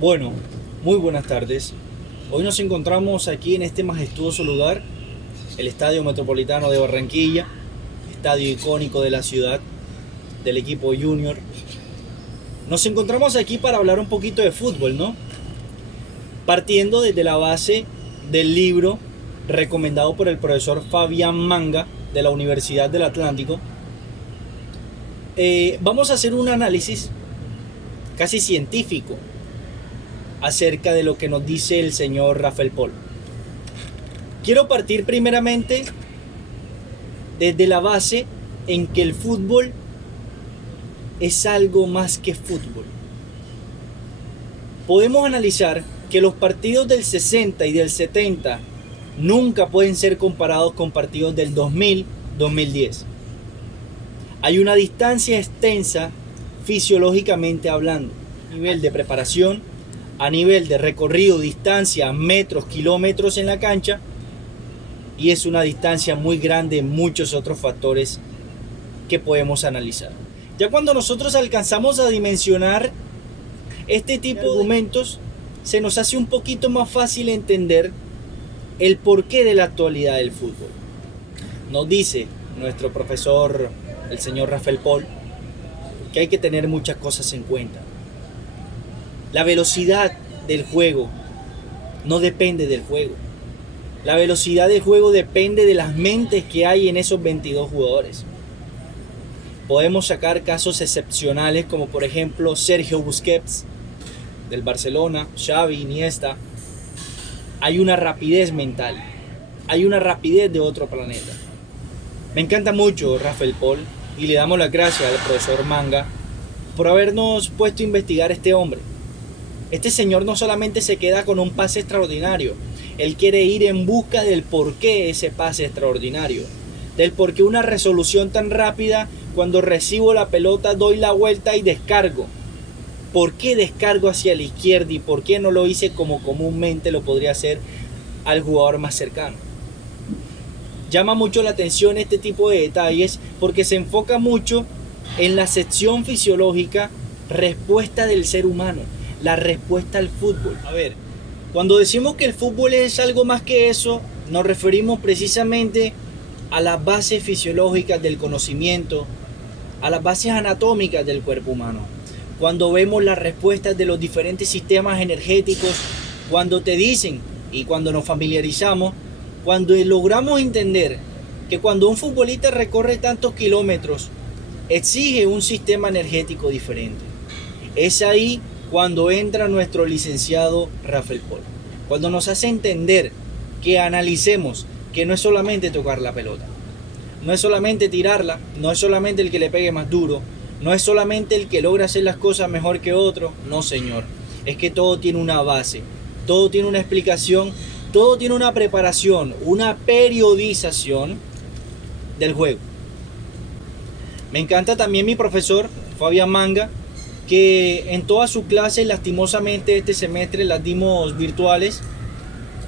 Bueno, muy buenas tardes. Hoy nos encontramos aquí en este majestuoso lugar, el Estadio Metropolitano de Barranquilla, estadio icónico de la ciudad, del equipo Junior. Nos encontramos aquí para hablar un poquito de fútbol, ¿no? Partiendo desde la base del libro recomendado por el profesor Fabián Manga de la Universidad del Atlántico. Vamos a hacer un análisis casi científico acerca de lo que nos dice el señor Rafael Pol. Quiero partir primeramente desde la base en que el fútbol es algo más que fútbol. Podemos analizar que los partidos del 60 y del 70 nunca pueden ser comparados con partidos del 2000-2010. Hay una distancia extensa fisiológicamente hablando, a nivel de preparación, a nivel de recorrido, distancia, metros, kilómetros en la cancha, y es una distancia muy grande en muchos otros factores que podemos analizar. Ya cuando nosotros alcanzamos a dimensionar este tipo de argumentos, se nos hace un poquito más fácil entender el porqué de la actualidad del fútbol. Nos dice nuestro profesor, el señor Rafael Pol, que hay que tener muchas cosas en cuenta. La velocidad del juego no depende del juego. La velocidad del juego depende de las mentes que hay en esos 22 jugadores. Podemos sacar casos excepcionales como por ejemplo Sergio Busquets del Barcelona, Xavi, Iniesta. Hay una rapidez mental, hay una rapidez de otro planeta. Me encanta mucho Rafael Pol y le damos las gracias al profesor Manga por habernos puesto a investigar a este hombre. Este señor no solamente se queda con un pase extraordinario, él quiere ir en busca del porqué ese pase extraordinario, del porqué una resolución tan rápida. Cuando recibo la pelota doy la vuelta y descargo. ¿Por qué descargo hacia la izquierda y por qué no lo hice como comúnmente lo podría hacer al jugador más cercano? Llama mucho la atención este tipo de detalles porque se enfoca mucho en la sección fisiológica, respuesta del ser humano, la respuesta al fútbol. A ver, cuando decimos que el fútbol es algo más que eso, nos referimos precisamente a las bases fisiológicas del conocimiento, a las bases anatómicas del cuerpo humano. Cuando vemos las respuestas de los diferentes sistemas energéticos, cuando te dicen y cuando nos familiarizamos, cuando logramos entender que cuando un futbolista recorre tantos kilómetros, exige un sistema energético diferente. Es ahí cuando entra nuestro licenciado Rafael Pol, cuando nos hace entender que analicemos que no es solamente tocar la pelota, no es solamente tirarla, no es solamente el que le pegue más duro, no es solamente el que logra hacer las cosas mejor que otro, no señor, es que todo tiene una base, todo tiene una explicación, todo tiene una preparación, una periodización del juego. Me encanta también mi profesor Fabián Manga, que en todas sus clases, lastimosamente este semestre las dimos virtuales,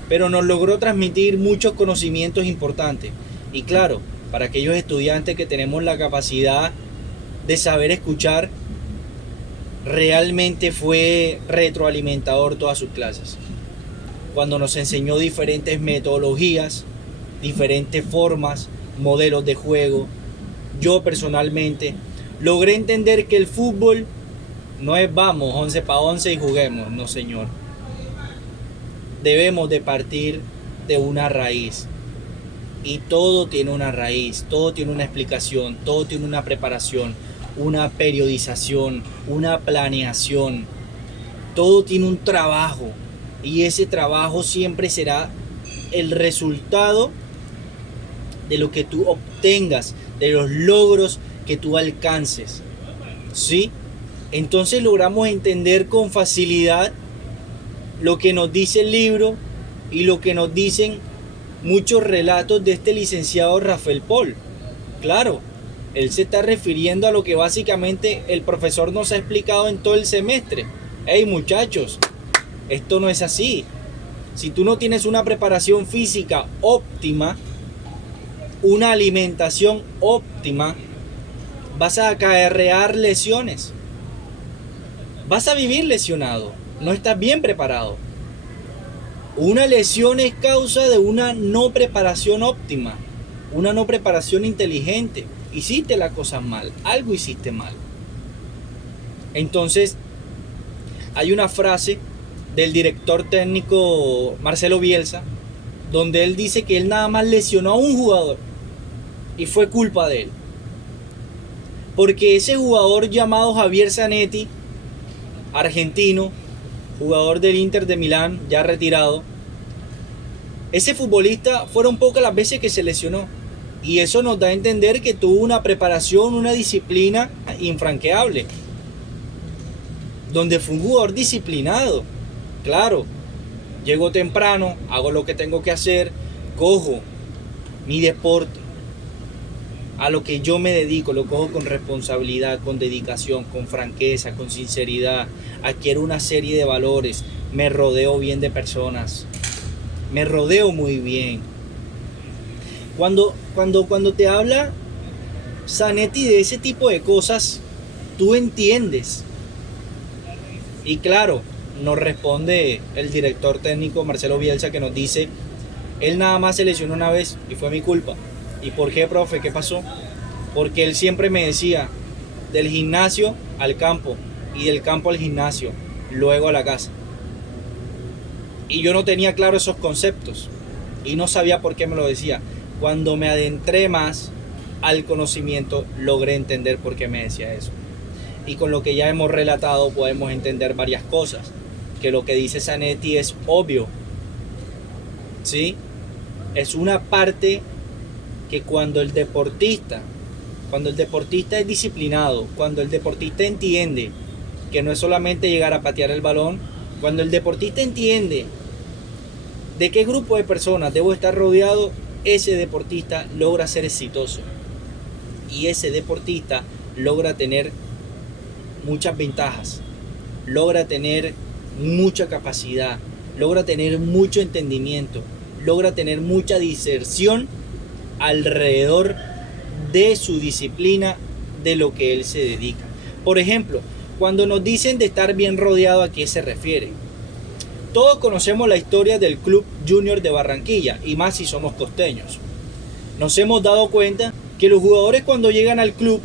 pero nos logró transmitir muchos conocimientos importantes. Y claro, para aquellos estudiantes que tenemos la capacidad de saber escuchar, realmente fue retroalimentador todas sus clases. Cuando nos enseñó diferentes metodologías, diferentes formas, modelos de juego, yo personalmente logré entender que el fútbol no es vamos 11 para 11 y juguemos, no señor. Debemos de partir de una raíz. Y todo tiene una raíz, todo tiene una explicación, todo tiene una preparación, una periodización, una planeación. Todo tiene un trabajo. Y ese trabajo siempre será el resultado de lo que tú obtengas, de los logros que tú alcances. ¿Sí? Entonces logramos entender con facilidad lo que nos dice el libro y lo que nos dicen muchos relatos de este licenciado Rafael Pol. Claro, él se está refiriendo a lo que básicamente el profesor nos ha explicado en todo el semestre. Hey muchachos, esto no es así. Si tú no tienes una preparación física óptima, una alimentación óptima, vas a acarrear lesiones. Vas a vivir lesionado. no estás bien preparado. Una lesión es causa de una no preparación óptima, una no preparación inteligente. Hiciste las cosas mal, algo hiciste mal. Entonces, hay una frase del director técnico Marcelo Bielsa, donde él dice que él nada más lesionó a un jugador y fue culpa de él. Porque ese jugador llamado Javier Zanetti, argentino, jugador del Inter de Milán, ya retirado, ese futbolista fueron pocas las veces que se lesionó. Y eso nos da a entender que tuvo una preparación, una disciplina infranqueable. Donde fue un jugador disciplinado. Claro, llego temprano, hago lo que tengo que hacer, cojo mi deporte, a lo que yo me dedico, lo cojo con responsabilidad, con dedicación, con franqueza, con sinceridad, adquiero una serie de valores, me rodeo bien de personas, me rodeo muy bien. Cuando te habla Zanetti de ese tipo de cosas, tú entiendes. Y claro, nos responde el director técnico Marcelo Bielsa, que nos dice, él nada más se lesionó una vez y fue mi culpa. ¿Y por qué, profe? ¿Qué pasó? Porque él siempre me decía, del gimnasio al campo y del campo al gimnasio, luego a la casa. Y yo no tenía claro esos conceptos y no sabía por qué me lo decía. Cuando me adentré más al conocimiento, logré entender por qué me decía eso. Y con lo que ya hemos relatado podemos entender varias cosas. Que lo que dice Zanetti es obvio, ¿sí? Es una parte que cuando el deportista es disciplinado, cuando el deportista entiende que no es solamente llegar a patear el balón, cuando el deportista entiende de qué grupo de personas debo estar rodeado, ese deportista logra ser exitoso. Y ese deportista logra tener muchas ventajas, logra tener mucha capacidad, logra tener mucho entendimiento, logra tener mucha diserción alrededor de su disciplina, de lo que él se dedica. Por ejemplo, cuando nos dicen de estar bien rodeado, ¿a qué se refiere? Todos conocemos la historia del Club Junior de Barranquilla, y más si somos costeños. Nos hemos dado cuenta que los jugadores cuando llegan al club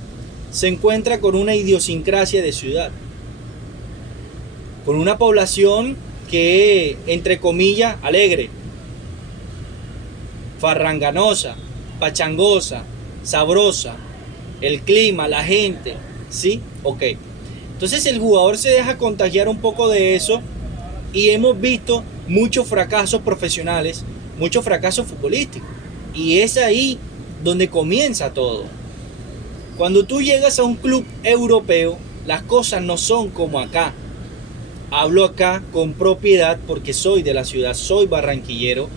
se encuentran con una idiosincrasia de ciudad, con una población que, entre comillas, alegre, farranganosa, pachangosa, sabrosa, el clima, la gente, ¿sí? Ok. Entonces el jugador se deja contagiar un poco de eso y hemos visto muchos fracasos profesionales, muchos fracasos futbolísticos. Y es ahí donde comienza todo. Cuando tú llegas a un club europeo, las cosas no son como acá. Hablo acá con propiedad porque soy de la ciudad, soy barranquillero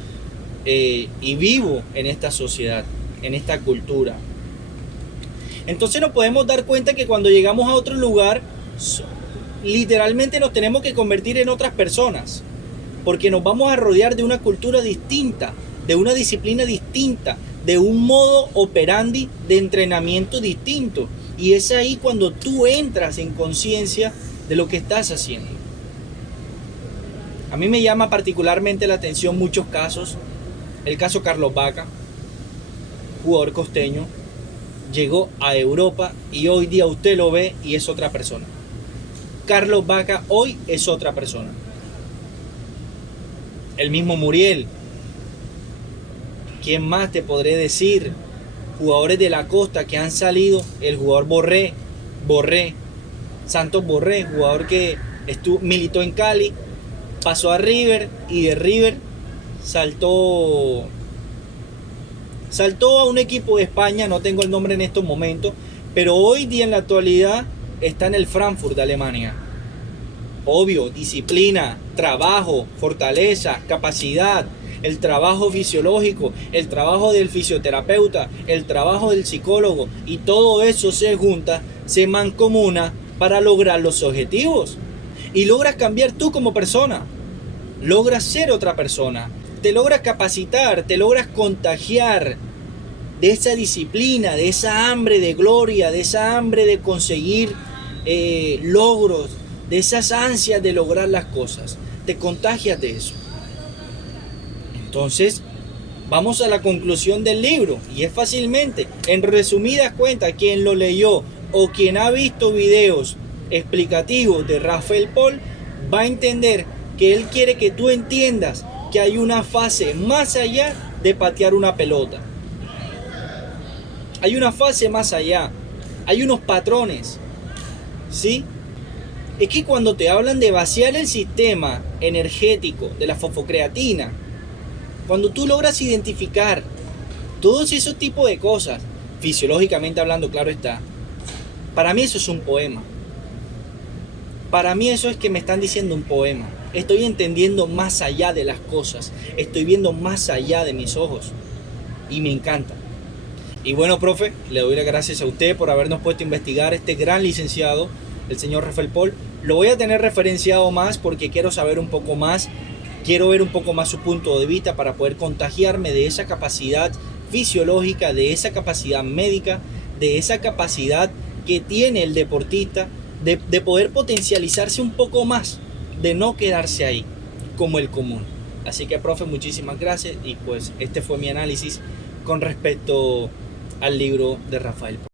y vivo en esta sociedad, en esta cultura. Entonces nos podemos dar cuenta que cuando llegamos a otro lugar, literalmente nos tenemos que convertir en otras personas, porque nos vamos a rodear de una cultura distinta, de una disciplina distinta, de un modo operandi de entrenamiento distinto. Y es ahí cuando tú entras en conciencia de lo que estás haciendo. A mí me llama particularmente la atención muchos casos. El caso Carlos Vaca, jugador costeño, llegó a Europa y hoy día usted lo ve y es otra persona. Carlos Vaca hoy es otra persona. El mismo Muriel. ¿Quién más te podré decir? Jugadores de la costa que han salido. El jugador Borré, Santos Borré, jugador que militó en Cali, pasó a River y de River saltó a un equipo de España, no tengo el nombre en estos momentos, pero hoy día en la actualidad está en el Frankfurt de Alemania. Obvio, disciplina, trabajo, fortaleza, capacidad, el trabajo fisiológico, el trabajo del fisioterapeuta, el trabajo del psicólogo, y todo eso se junta, se mancomuna para lograr los objetivos. Y logras cambiar tú como persona, logras ser otra persona, te logras capacitar, te logras contagiar de esa disciplina, de esa hambre de gloria, de esa hambre de conseguir logros, de esas ansias de lograr las cosas. Te contagias de eso. Entonces, vamos a la conclusión del libro, y es fácilmente, en resumidas cuentas, quien lo leyó o quien ha visto videos explicativos de Rafael Pol va a entender que él quiere que tú entiendas que hay una fase más allá de patear una pelota. Hay una fase más allá. Hay unos patrones. ¿Sí? Es que cuando te hablan de vaciar el sistema energético de la fosfocreatina, cuando tú logras identificar todos esos tipos de cosas, fisiológicamente hablando, claro está, para mí eso es un poema. Para mí eso es que me están diciendo un poema. Estoy entendiendo más allá de las cosas. Estoy viendo más allá de mis ojos. Y me encanta. Y bueno, profe, le doy las gracias a usted por habernos puesto a investigar este gran licenciado, el señor Rafael Pol. Lo voy a tener referenciado más porque quiero saber un poco más. Quiero ver un poco más su punto de vista para poder contagiarme de esa capacidad fisiológica, de esa capacidad médica, de esa capacidad que tiene el deportista de poder potencializarse un poco más, de no quedarse ahí como el común. Así que, profe, muchísimas gracias y pues este fue mi análisis con respecto al libro de Rafael Pol.